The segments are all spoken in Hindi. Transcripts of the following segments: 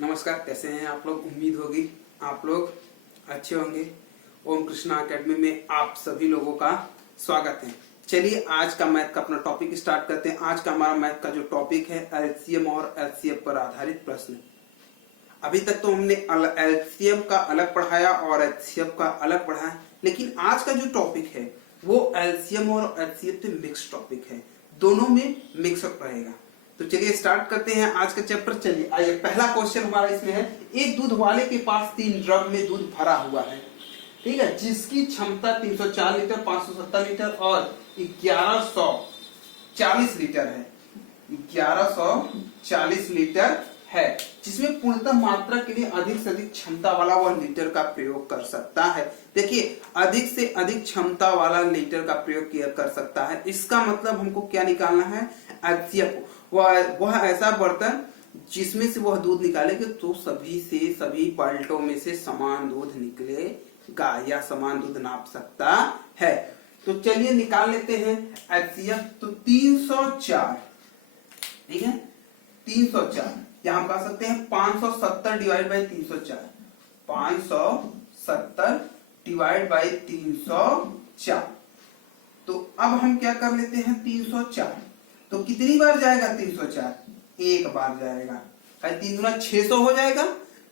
नमस्कार, कैसे हैं आप लोग। उम्मीद होगी आप लोग अच्छे होंगे। ओम कृष्णा एकेडमी में आप सभी लोगों का स्वागत है। चलिए आज का मैथ का अपना टॉपिक स्टार्ट करते हैं। आज का हमारा मैथ का जो टॉपिक है एलसीएम और एचसीएफ पर आधारित प्रश्न। अभी तक तो हमने एलसीएम का अलग पढ़ाया और एचसीएफ का अलग पढ़ाया, लेकिन आज का जो टॉपिक है वो एलसीएम और एचसीएफ से मिक्स टॉपिक है, दोनों में मिक्सअप रहेगा। तो चलिए स्टार्ट करते हैं आज का चैप्टर। चलिए आइए, पहला क्वेश्चन हमारा इसमें है, एक दूध वाले के पास 3 ड्रम में दूध भरा हुआ है, ठीक है, जिसकी क्षमता 304 लीटर, 570 लीटर और 1140 लीटर है। 1140 लीटर है, जिसमें पूर्णतः मात्रा के लिए अधिक से अधिक क्षमता वाला वह लीटर का प्रयोग कर सकता है। देखिए, अधिक से अधिक क्षमता वाला लीटर का प्रयोग किया कर सकता है, इसका मतलब हमको क्या निकालना है, एचसीएफ। वह ऐसा बर्तन जिसमें से वह दूध निकालेगा तो सभी पलटों में से समान दूध निकलेगा या समान दूध नाप सकता है। तो चलिए निकाल लेते हैं एचसीएफ। तो 304, ठीक है, 304 यहां पा सकते हैं 570 डिवाइड बाई 304, 570 डिवाइड बाई 304। तो अब हम क्या कर लेते हैं, 304 तो कितनी बार जाएगा, 304 एक बार जाएगा। 3 दूना 600 हो जाएगा,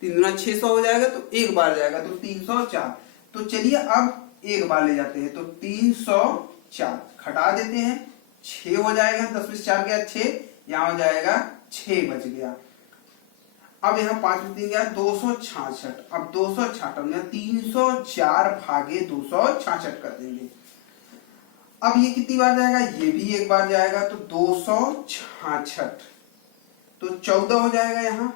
3 दूना 600 हो जाएगा तो एक बार जाएगा, तो 304। तो चलिए अब एक बार ले जाते हैं, तो 304 घटा देते हैं, 6 हो जाएगा, 10 में 4 गया 6, यहां हो जाएगा 6 बच गया। अब यहाँ 5 में 3 गया 266। अब 266 में 304 भागे 266 कर देंगे। अब ये कितनी बार जाएगा, ये भी एक बार जाएगा, तो 266 तो 14 हो जाएगा। यहाँ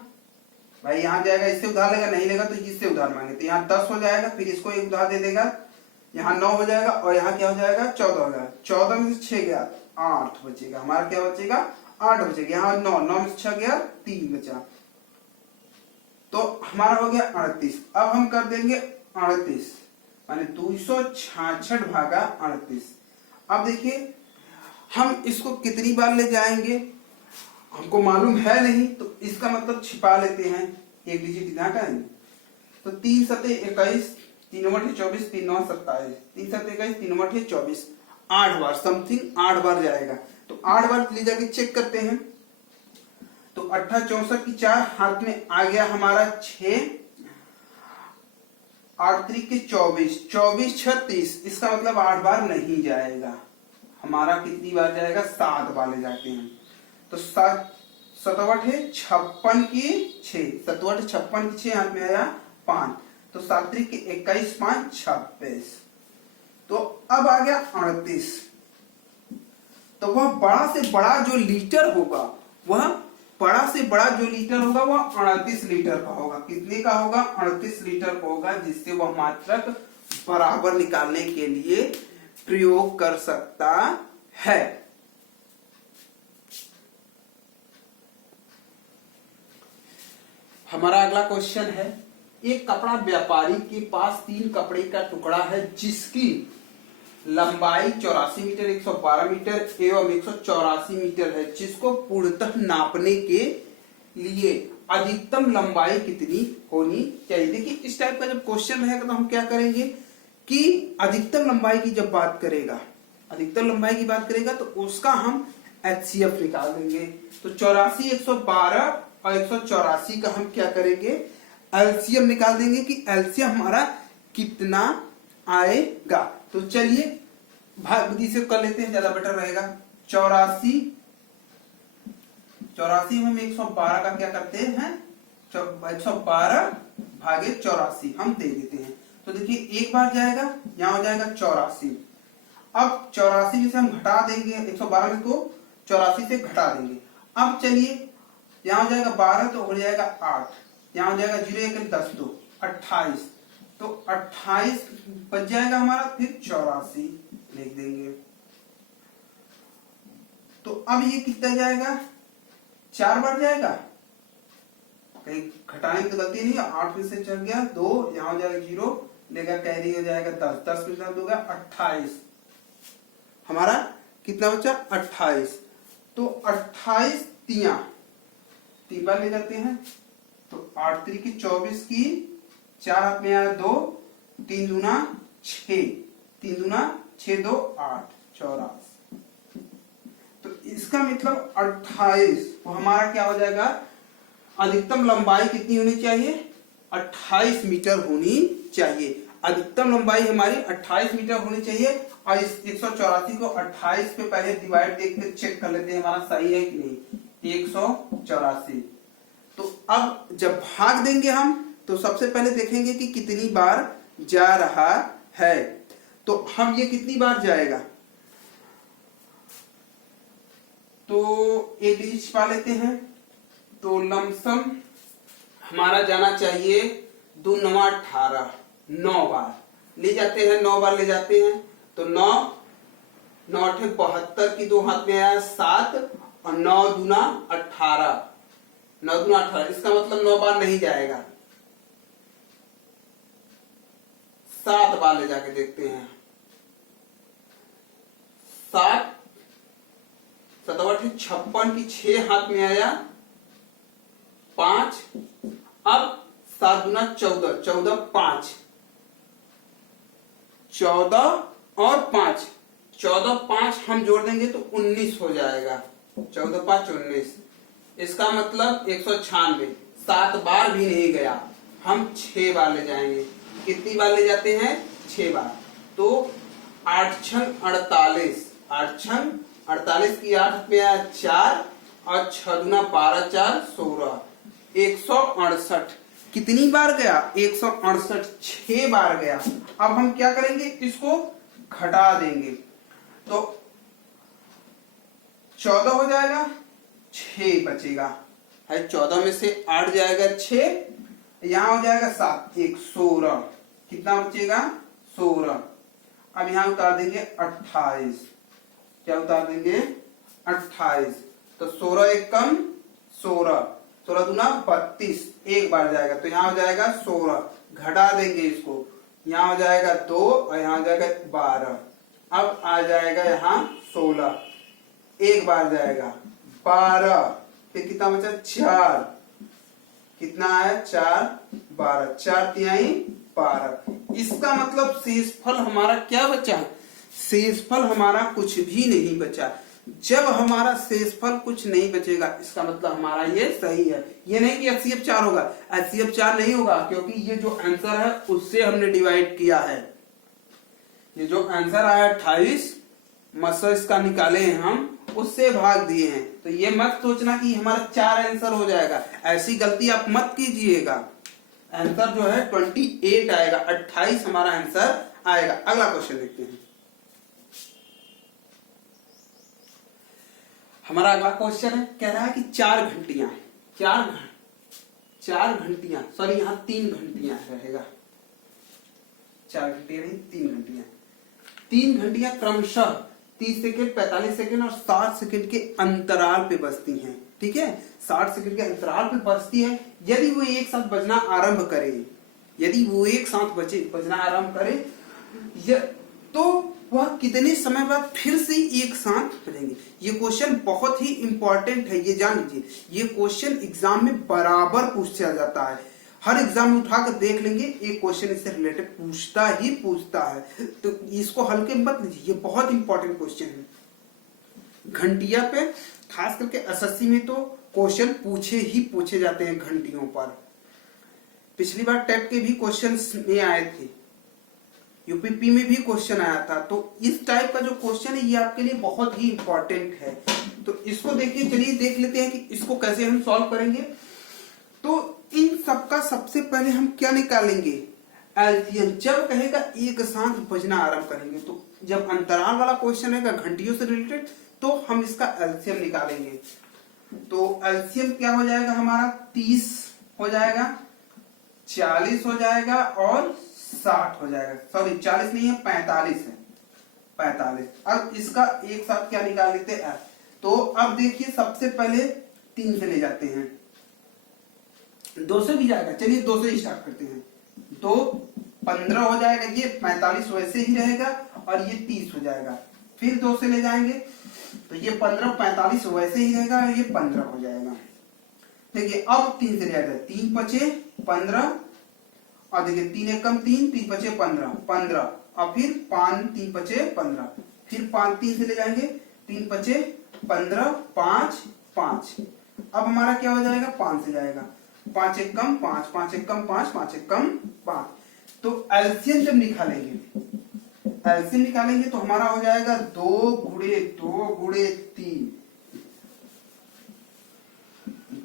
भाई यहाँ जाएगा, इससे उधार लेगा, नहीं लेगा तो इससे उधार मांगे, तो यहाँ 10 हो जाएगा, फिर इसको एक उधार दे देगा, यहाँ 9 हो जाएगा और यहाँ क्या हो जाएगा, 14 हो जाएगा। 14 में से 6 गया 8 बचेगा, हमारा क्या बचेगा, 8 बचेगा। यहाँ 9 में से 6 गया 3 बचा, तो हमारा हो गया 38। अब हम कर देंगे 38 माने 266 भागा 38। अब देखिए हम इसको कितनी बार ले जाएंगे हमको मालूम है नहीं, तो इसका मतलब छिपा लेते हैं, एक डिजिट यहाँ का है। तो 3 सते 21, 3 मठे 24, 3 9 27, 3 सते 21, 3 मठे 24, 8 बार समथिंग 8 बार जाएगा। तो 8 बार ले जाके चेक करते हैं, तो 8 64 की 4 हाथ में आ गया हमारा 6, 8 के 24, 24 36, इसका मतलब 8 बार नहीं जाएगा, हमारा कितनी बार जाएगा, 7 बार ले जाते हैं। तो 7 57 है 56 की 6, 57 56 की 6 हाथ में आया 5, तो 7 के 21, 5 26। तो अब आ गया 38। तो वह बड़ा से बड़ा जो लीटर होगा, वह बड़ा से बड़ा जो लीटर होगा वह 38 लीटर का होगा। कितने का होगा, 38 लीटर का होगा, जिससे वह मात्रक बराबर निकालने के लिए प्रयोग कर सकता है। हमारा अगला क्वेश्चन है, एक कपड़ा व्यापारी के पास 3 कपड़े का टुकड़ा है जिसकी लंबाई 84 मीटर, 112 मीटर एवं 184 मीटर है, जिसको पूर्णतः नापने के लिए अधिकतम लंबाई कितनी होनी चाहिए। देखिए इस टाइप का जब क्वेश्चन रहेगा तो हम क्या करेंगे कि अधिकतम लंबाई की जब बात करेगा, अधिकतम लंबाई की बात करेगा तो उसका हम एचसीएफ निकाल देंगे। तो 84, 112 और 184 का हम क्या करेंगे, एलसीएम निकाल देंगे कि एलसीएम हमारा कितना आएगा। तो चलिए भाग विधि से कर लेते हैं, ज्यादा बेटर रहेगा। 84 में हम 112 का क्या करते हैं, 112 भागे 84 हम दे देते हैं। तो देखिए एक बार जाएगा, यहां हो जाएगा 84। अब 84 में से हम घटा देंगे, 112 में को 84 से घटा देंगे। अब चलिए यहां हो जाएगा 12 तो हो जाएगा 8, यहां हो जाएगा 0 1 10 2 28, तो 28 बच जाएगा हमारा, फिर 84 लिख देंगे। तो अब ये कितना जाएगा, 4 बार जाएगा, कहीं घटाने की तो गलती नहीं है। 8 में से चल गया 2, यहां हो जाएगा 0, लेगा कैरी हो जाएगा 10, 10 में से होगा 28, हमारा कितना बचा 28। तो 28 3 बार ले जाते हैं, तो 8 3 की 24 की 4 हाथ में आया 2, 3 दूना 6, 3 दूना 6 2 8 84। तो इसका मतलब 28, तो हमारा क्या हो जाएगा, अधिकतम लंबाई कितनी होनी चाहिए, 28 मीटर होनी चाहिए। अधिकतम लंबाई हमारी 28 मीटर होनी चाहिए। और इस 184 को 28 पे पहले डिवाइड देख के चेक कर लेते हैं हमारा सही है कि नहीं। 184। तो अब जब भाग देंगे हम तो सबसे पहले देखेंगे कि कितनी बार जा रहा है। तो हम ये कितनी बार जाएगा, तो एक डिजिट छिपा लेते हैं। तो लमसम हमारा जाना चाहिए 2 9 18, 9 बार ले जाते हैं, 9 बार ले जाते हैं। तो 9 9 8 72 की 2 हाथ में आया 7 और 9 दूना 18, 9 दूना 18। इसका मतलब 9 बार नहीं जाएगा, 7 बार ले जाके देखते हैं। 7 7 8 56 की 6 हाथ में आया 5। अब 7 दूना 14, 14 5, 14 और 5, 14 5 हम जोड़ देंगे तो 19 हो जाएगा। 14 5 19। इसका मतलब 196, 7 बार भी नहीं गया, हम 6 बार ले जाएंगे। कितनी बार ले जाते हैं, 6 बार। तो 8 छंग 48, 8 छंग 48 की 8 में आया 4 और 6 दूना 12 4 16, 168। कितनी बार गया, 168, 6 बार गया। अब हम क्या करेंगे, इसको घटा देंगे तो 14 हो जाएगा, 6 बचेगा है। 14 में से 8 जाएगा 6, यहां हो जाएगा 7 1 16, कितना बचेगा 16। अब यहां उतार देंगे 28, क्या उतार देंगे 28। तो 16 एक कम 16, 16 दूना 32, एक बार जाएगा तो यहां हो जाएगा 16। घटा देंगे इसको, यहां हो जाएगा 2 और यहां हो जाएगा 12। अब आ जाएगा यहां 16, एक बार जाएगा 12, फिर कितना बचा 4, कितना आया 4 12, 4 तिहाई 12। इसका मतलब शेषफल हमारा क्या बचा, शेषफल हमारा कुछ भी नहीं बचा। जब हमारा शेषफल कुछ नहीं बचेगा इसका मतलब हमारा ये सही है। ये नहीं कि HCF 4 होगा, HCF 4 नहीं होगा क्योंकि ये जो आंसर है उससे हमने डिवाइड किया है। ये जो आंसर आया 28 मसो इसका निकाले हैं हम, उससे भाग दिए हैं। तो ये मत सोचना कि हमारा 4 आंसर हो जाएगा, ऐसी गलती आप मत कीजिएगा। आंसर जो है 28 आएगा, 28 हमारा आंसर आएगा। अगला क्वेश्चन देखते हैं। हमारा अगला क्वेश्चन है, कह रहा है कि 4 घंटियां, 4 घंटियां, सॉरी यहां 3 घंटियां रहेगा, 4 घंटियां नहीं 3 घंटियां। 3 घंटियां क्रमशः 30 सेकेंड 45 सेकेंड और 60 सेकेंड के अंतराल पे बजती हैं। ठीक है, 60 सेकेंड के अंतराल पे बजती है। यदि वो एक साथ बजना आरंभ करे, यदि वो एक साथ बजना आरंभ करे तो वह कितने समय बाद फिर से एक साथ बजेंगे। ये क्वेश्चन बहुत ही इंपॉर्टेंट है, ये जान लीजिए। ये क्वेश्चन एग्जाम में बराबर पूछा जाता है, हर एग्जाम में उठाकर देख लेंगे, एक क्वेश्चन इससे रिलेटेड पूछता है। तो इसको हल्के मत लीजिए, ये बहुत इंपॉर्टेंट क्वेश्चन है। घंटिया पे खास करके एसएससी में तो क्वेश्चन पूछे जाते हैं घंटियों पर। पिछली बार टेट के भी क्वेश्चन में आए थे, यूपीपी में भी क्वेश्चन आया था। तो इस टाइप का जो क्वेश्चन है ये आपके लिए बहुत ही इंपॉर्टेंट है। तो इसको देखिए, चलिए देख लेते हैं कि इसको कैसे हम सॉल्व करेंगे। तो इन सबका सबसे पहले हम क्या निकालेंगे, एलसीएम। जब कहेगा एक साथ बजना आरंभ करेंगे, तो जब अंतराल वाला क्वेश्चन है घंटियों से रिलेटेड, तो हम इसका एलसीएम निकालेंगे। तो एलसीएम क्या हो जाएगा हमारा, 30 हो जाएगा, 40 हो जाएगा और 60 हो जाएगा। सॉरी 40 नहीं है, 45 है, 45। अब इसका एक साथ क्या निकाल लेते हैं, तो अब देखिए सबसे पहले 3 से ले जाते हैं, 2 से भी जाएगा। चलिए 2 से स्टार्ट करते हैं। 2 15 हो जाएगा, ये 45 वैसे ही रहेगा और ये 30 हो जाएगा। फिर 2 से ले जाएंगे तो ये 15 45 वैसे ही रहेगा और ये 15 हो जाएगा। देखिए अब 3 से ले जाते हैं, 3 पचे 15, और देखिए 3 एक कम 3, 3 पचे 15, और फिर 5 3 पचे 15, फिर 5 3 से ले जाएंगे, 3 पचे 15, 5 5। अब हमारा क्या हो जाएगा, 5 से जाएगा, 5 एक कम 5, 5 एक कम 5, 5 एक कम 5। तो एलसीएम जब निकालेंगे, एलसीएम निकालेंगे तो हमारा हो जाएगा 2 गुणे 2 गुणे 3,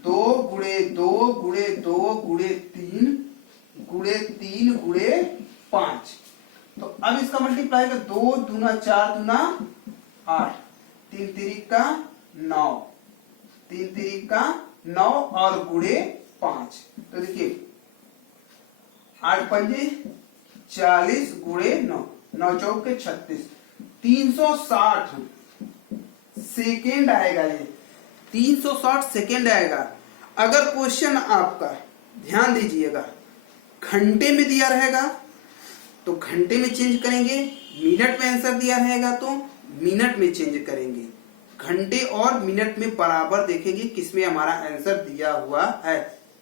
2 गुणे 2 गुणे 2 गुणे 3 गुणे 3 गुणे 5। तो अब इसका मल्टीप्लाई कर, 2 दूना 4 दूना 8, 3 तिरिक का 9, 3 तिरिक का 9 और गुणे 5। तो देखिए 8 पंजे 40 गुणे 9, 9 चौक के 36, 360 सेकेंड आएगा, ये 360 सेकेंड आएगा। अगर क्वेश्चन आपका ध्यान दीजिएगा घंटे में दिया रहेगा तो घंटे में चेंज करेंगे, मिनट में आंसर दिया रहेगा तो मिनट में चेंज करेंगे। घंटे और मिनट में बराबर देखेंगे किसमें हमारा आंसर दिया हुआ है,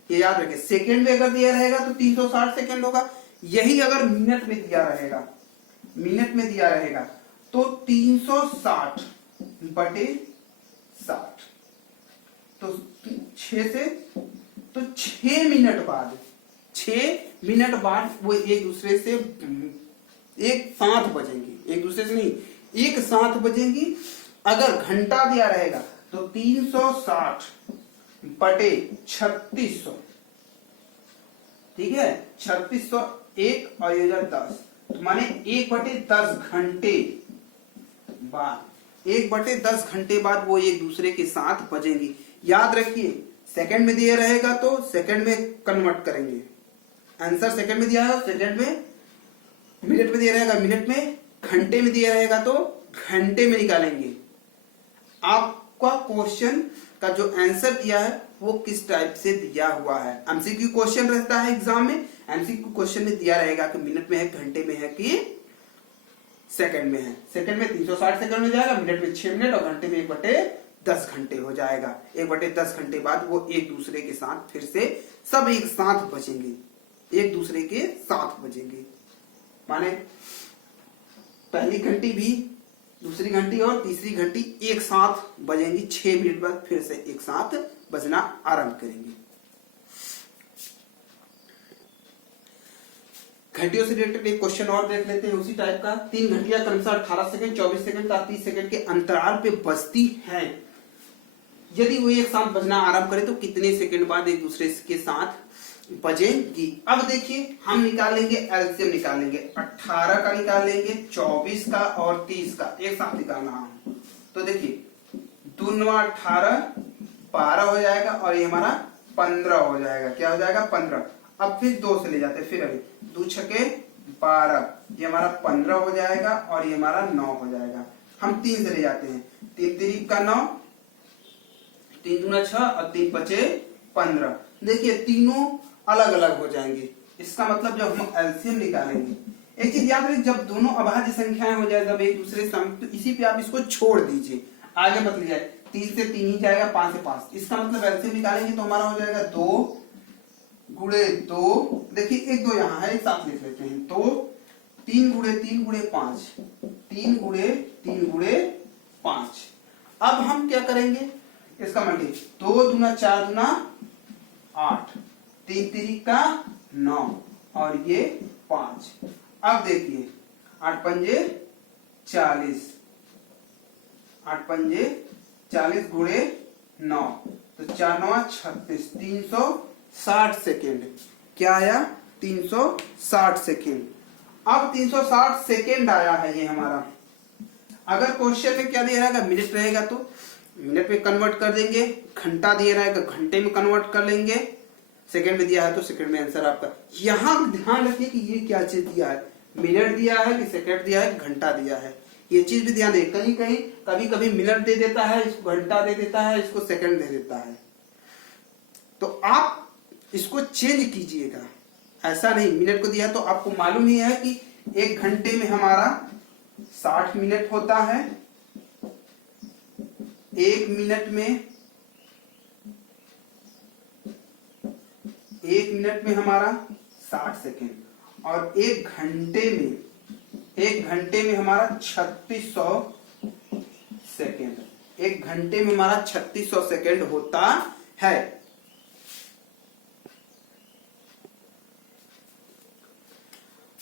ये याद रखें। सेकेंड में अगर दिया रहेगा तो 360 सेकेंड होगा, यही अगर मिनट में दिया रहेगा, मिनट में दिया रहेगा तो 360 बटे 60, तो 6 से, तो 6 मिनट बाद, 6 मिनट बाद वो एक दूसरे से एक साथ बजेंगे, एक दूसरे से नहीं, एक साथ बजेंगी। अगर घंटा दिया रहेगा तो 360 बटे 3600, ठीक है, 3600 एक और ये 10, तो माने 1 बटे 10 घंटे बाद, 1 बटे 10 घंटे बाद वो एक दूसरे के साथ बजेंगी। याद रखिए सेकंड में दिया रहेगा तो सेकंड में कन्वर्ट करेंगे, आंसर सेकंड में दिया है सेकंड में, मिनट में दिया रहेगा मिनट में, घंटे में दिया रहेगा तो घंटे में निकालेंगे। आपका क्वेश्चन का जो आंसर दिया है वो किस टाइप से दिया हुआ है। एमसीक्यू क्वेश्चन रहता है एग्जाम में, एमसीक्यू क्वेश्चन में दिया रहेगा कि मिनट में है, घंटे में है कि सेकंड में है। सेकंड में 360 सेकंड हो जाएगा, मिनट में 6 मिनट और घंटे में 1 बटे 10 घंटे हो जाएगा। 1 बटे 10 घंटे बाद वो एक दूसरे के साथ फिर से सब एक साथ बचेंगे, एक दूसरे के साथ बजेंगे। माने पहली घंटी भी, दूसरी घंटी और तीसरी घंटी एक साथ बजेंगी, 6 मिनट बाद फिर से एक साथ बजना आरंभ करेंगे। घंटियों से रिलेटेड एक क्वेश्चन और देख लेते हैं उसी टाइप का। 3 घंटियां क्रमशः 18 सेकंड, 24 सेकंड तथा 30 सेकंड के अंतराल पे बजती हैं। यदि वो एक साथ बजना आरंभ करे तो कितने सेकंड बाद एक दूसरे के साथ बजेंगी। अब देखिए हम निकालेंगे, एलसीएम निकालेंगे, 18 का निकालेंगे, 24 का और 30 का एक साथ निकालना है। तो देखिए 2 9 18 12 हो जाएगा और ये हमारा 15 हो जाएगा। क्या हो जाएगा 15। अब फिर 2 से ले जाते हैं, फिर अभी 2 छके 12, ये हमारा 15 हो जाएगा और ये हमारा 9 हो जाएगा। हम 3 से ले जाते हैं, 3 तिरिक का 9, 3 दूना 6 और 3 पचे 15। देखिए तीनों अलग अलग हो जाएंगे, इसका मतलब जब हम एलसीएम निकालेंगे, एक चीज याद रखिए, जब दोनों अभाज्य संख्याएं हो जाए जब एक दूसरे से, तो इसी पे आप इसको छोड़ दीजिए, आगे मत ले जाए। 3 से 3 ही जाएगा, 5 से 5, इसका मतलब एलसीएम निकालेंगे तो हमारा हो जाएगा 2 गुणे 2। देखिए 1 2 यहाँ है, एक साथ लिख लेते हैं, तो 3 गुणे 3 गुणे 5, 3 गुणे 3 गुणे 5। अब हम क्या करेंगे, इसका मल्टी 2 दूना 4 दूना 8, 3 तिरिक का 9 और ये 5। अब देखिए 8 पंजे 40, 8 पंजे 40 गुणे 9, तो 4 9 36, 360 सेकेंड। क्या आया 360 सेकेंड। अब 360 सेकेंड आया है ये हमारा। अगर क्वेश्चन में क्या दिया रहेगा, मिनट रहेगा तो मिनट में कन्वर्ट कर देंगे, घंटा दिया रहेगा घंटे में कन्वर्ट कर लेंगे, सेकंड में दिया है तो सेकंड में आंसर आपका। यहां ध्यान रखिए कि ये क्या चीज दिया है, मिनट दिया है कि सेकंड दिया है, घंटा दिया है, ये चीज भी ध्यान दें। कहीं कहीं कभी कभी मिनट दे देता है, इसको घंटा दे देता है, इसको सेकंड दे देता है, तो आप इसको चेंज कीजिएगा। ऐसा नहीं, मिनट को दिया तो आपको मालूम ही है कि 1 घंटे में हमारा 60 मिनट होता है, 1 मिनट में 1 मिनट में हमारा 60 सेकेंड और 1 घंटे में हमारा 3600 सेकेंड। 1 घंटे में हमारा 3600 सेकेंड होता है।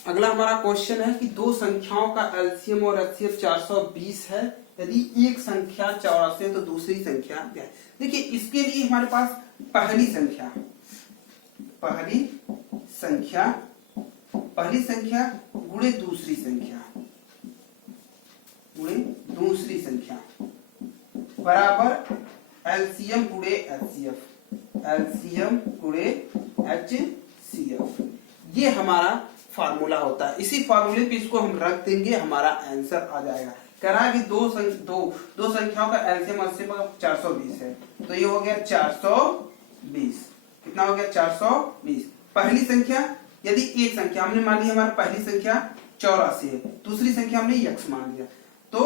अगला हमारा क्वेश्चन है कि दो संख्याओं का एलसीएम और एचसीएफ 420 है। यदि एक संख्या 84 है तो दूसरी संख्या क्या है। देखिए इसके लिए हमारे पास पहली संख्या गुणे दूसरी संख्या बराबर एलसीएम गुणे एचसीएफ। ये हमारा फार्मूला होता है। इसी फार्मूले पे इसको हम रख देंगे, हमारा आंसर आ जाएगा। कह रहा है कि दो संख्याओं का एलसीएम 420 है, तो ये हो गया 420। कितना हो गया 420। पहली संख्या, यदि एक संख्या हमने मान ली हमारी पहली संख्या 84 है, दूसरी संख्या हमने x मान लिया, तो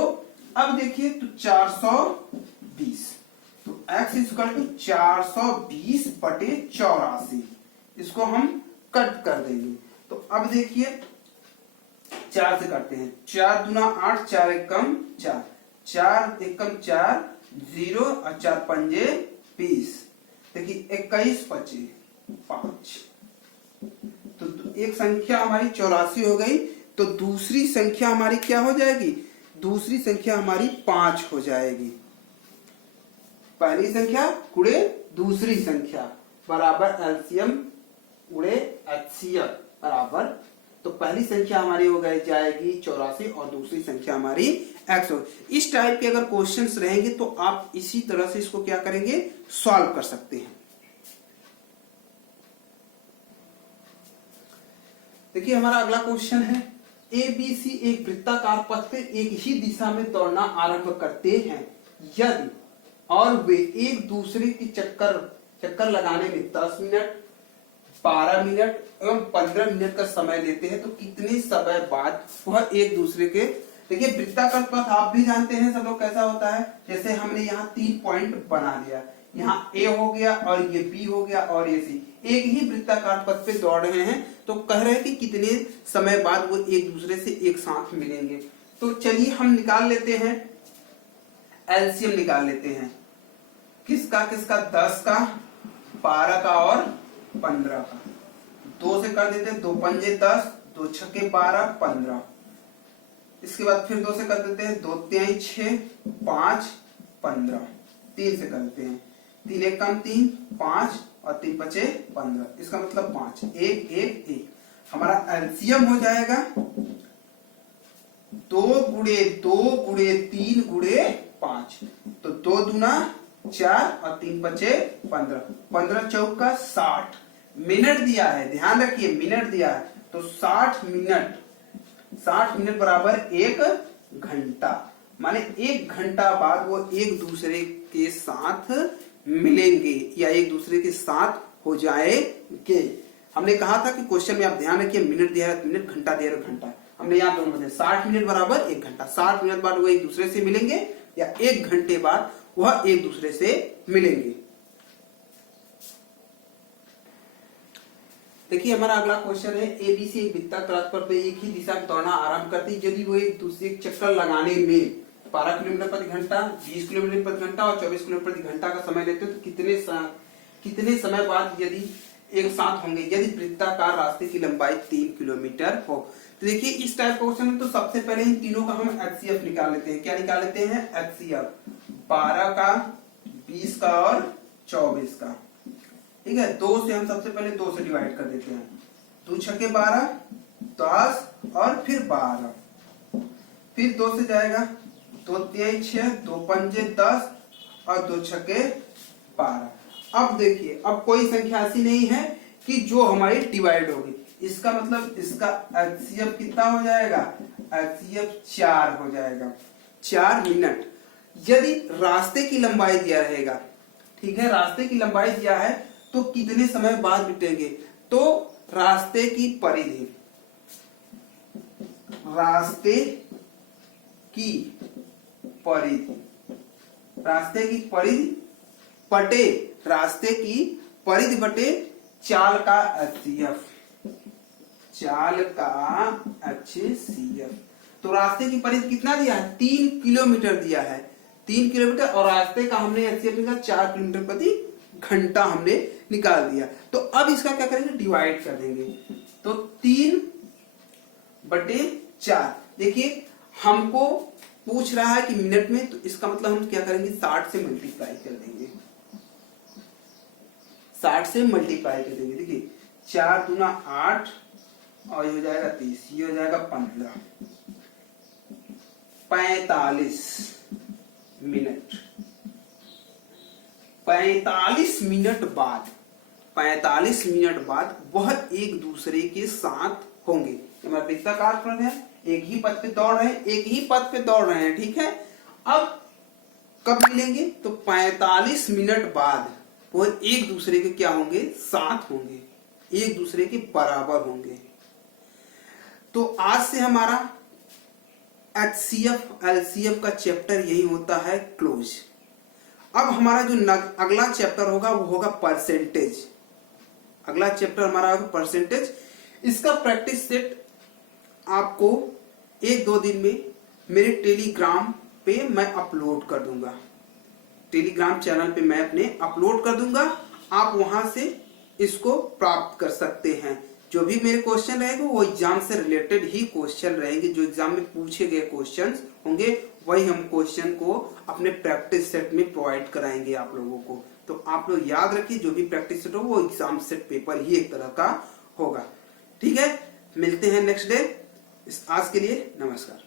अब देखिए तो 420, तो x इक्वल टू 420 बटे 84, इसको हम कट कर देंगे। तो अब देखिए 4 से करते हैं, 4 दूना 8, 4 एकम 4, 4 एकम 4, 0 और 4 पंजे 20। देखिए 21 पचे 5। तो एक संख्या हमारी 84 हो गई, तो दूसरी संख्या हमारी क्या हो जाएगी, दूसरी संख्या हमारी 5 हो जाएगी। पहली संख्या गुणे दूसरी संख्या बराबर एलसीएम गुणे एचसीएफ बराबर, तो पहली संख्या हमारी हो गई जाएगी 84 और दूसरी संख्या हमारी x हो। इस टाइप के अगर क्वेश्चंस रहेंगे तो आप इसी तरह से इसको क्या करेंगे, सॉल्व कर सकते हैं। देखिए हमारा अगला क्वेश्चन है, ABC एक वृत्ताकार पथ पे एक ही दिशा में दौड़ना आरंभ करते हैं यदि और वे एक दूसरे की चक्कर लगाने में 10 मिनट, 12 मिनट एवं 15 मिनट का समय लेते हैं, तो कितने समय बाद वह एक दूसरे के। देखिए वृत्ताकार पथ आप भी जानते हैं सब लोग कैसा होता है, जैसे हमने यहाँ 3 पॉइंट बना लिया, यहाँ A हो गया और ये B हो गया और ये C, एक ही वृत्ताकार पथ पे दौड़ रहे हैं, तो कह रहे हैं कि कितने समय बाद वो एक दूसरे से एक साथ मिलेंगे। तो चलिए हम निकाल लेते हैं, एलसीएम निकाल लेते हैं। किसका 10 का, 12 का और 15 का। 2 से कर देते हैं, 2 पंजे 10, 2 छक्के 12, 15। इसके बाद फिर 2 से कर देते हैं, 2 तिहाई 6, 5, 15। 3 से कर देते हैं, 3 एक कम 3, 5 और 3 बचे 15। इसका मतलब 5, 1 1 1। हमारा एलसीएम हो जाएगा 2 गुणे 2 गुणे 3 गुणे 5, तो 2 दूना 4 और 3 बचे 15। 15 चौका 60 मिनट दिया है, ध्यान रखिए मिनट दिया है, तो 60 मिनट बराबर 1 घंटा, माने 1 घंटा बाद वो एक दूसरे के साथ मिलेंगे या एक दूसरे के साथ हो जाएंगे। हमने कहा था कि क्वेश्चन में आप ध्यान रखिए, मिनट दिया है मिनट, घंटा दिया है घंटा। हमने यहाँ दोनों बताया 60 मिनट बराबर 1 घंटा। 60 मिनट बाद वो एक दूसरे से मिलेंगे या 1 घंटे बाद वह एक दूसरे से मिलेंगे। देखिए हमारा अगला क्वेश्चन है, एबीसी एक वृत्ताकार पथ पे एक ही दिशा में दौड़ना आरंभ करती है यदि वो एक दूसरे के चक्कर लगाने में 12 किलोमीटर प्रति घंटा, 20 किलोमीटर प्रति घंटा और 24 किलोमीटर प्रति घंटा का समय लेते हो, तो कितने समय बाद यदि एक साथ होंगे यदि वृत्ताकार रास्ते की लंबाई 3 किलोमीटर हो। तो देखिए इस टाइप का क्वेश्चन है, तो सबसे पहले इन तीनों का हम एचसीएफ निकाल लेते हैं। क्या निकाल लेते हैं, एचसीएफ 12 का, 20 का और 24 का। ठीक है, 2 से हम सबसे पहले 2 से डिवाइड कर देते हैं, 2 छक्के 12, 10 और फिर 12, फिर 2 से जाएगा, 2 तिहाई 6, 2 पंजे 10 और 2 छक्के 12। अब देखिए अब कोई संख्या ऐसी नहीं है कि जो हमारी डिवाइड होगी, इसका मतलब इसका एचसीएफ कितना हो जाएगा, एचसीएफ 4 हो जाएगा, 4 मिनट। यदि रास्ते की लंबाई दिया रहेगा, ठीक है, रास्ते की लंबाई दिया है तो कितने समय बाद मिटेंगे, तो रास्ते की परिधि, रास्ते की परिधि, रास्ते की परिधि बटे रास्ते की परिधि बटे चाल का HCF, चाल का HCF। तो रास्ते की परिधि कितना दिया है? 3 किलोमीटर दिया है, 3 किलोमीटर, और रास्ते का हमने HCF निकाला 4 किलोमीटर प्रति घंटा हमने निकाल दिया। तो अब इसका क्या करेंगे? डिवाइड कर देंगे। तो 3/4। देखिए हमको पूछ रहा है कि मिनट में, तो इसका मतलब हम क्या करेंगे? 60 से मल्टीप्लाई कर देंगे, 60 से मल्टीप्लाई कर देंगे। देखिए 4 दूना 8 और ये हो जाएगा 30, ये हो जाएगा 15, 45 मिनट। 45 मिनट बाद, 45 मिनट बाद वह एक दूसरे के साथ होंगे। वृत्ताकार फलन है, एक ही पथ पे दौड़ रहे हैं, एक ही पथ पे दौड़ रहे हैं, ठीक है। अब कब मिलेंगे? तो 45 मिनट बाद वो एक दूसरे के क्या होंगे? साथ होंगे, एक दूसरे के बराबर होंगे। तो आज से हमारा HCF LCF का चैप्टर यही होता है क्लोज। अब हमारा जो अगला चैप्टर होगा वो होगा परसेंटेज। अगला चैप्टर हमारा होगा परसेंटेज। इसका प्रैक्टिस सेट आपको 1-2 दिन में मेरे टेलीग्राम पे मैं अपलोड कर दूंगा, टेलीग्राम चैनल पे मैं अपने अपलोड कर दूंगा। आप वहां से इसको प्राप्त कर सकते हैं। जो भी मेरे क्वेश्चन रहेंगे वो एग्जाम से रिलेटेड ही क्वेश्चन रहेंगे, जो एग्जाम में पूछे गए क्वेश्चंस होंगे वही हम क्वेश्चन को अपने प्रैक्टिस सेट में प्रोवाइड कराएंगे आप लोगों को। तो आप लोग याद रखिए, जो भी प्रैक्टिस सेट हो वो एग्जाम सेट पेपर ही एक तरह का होगा, ठीक है। मिलते हैं नेक्स्ट डे। आज के लिए नमस्कार।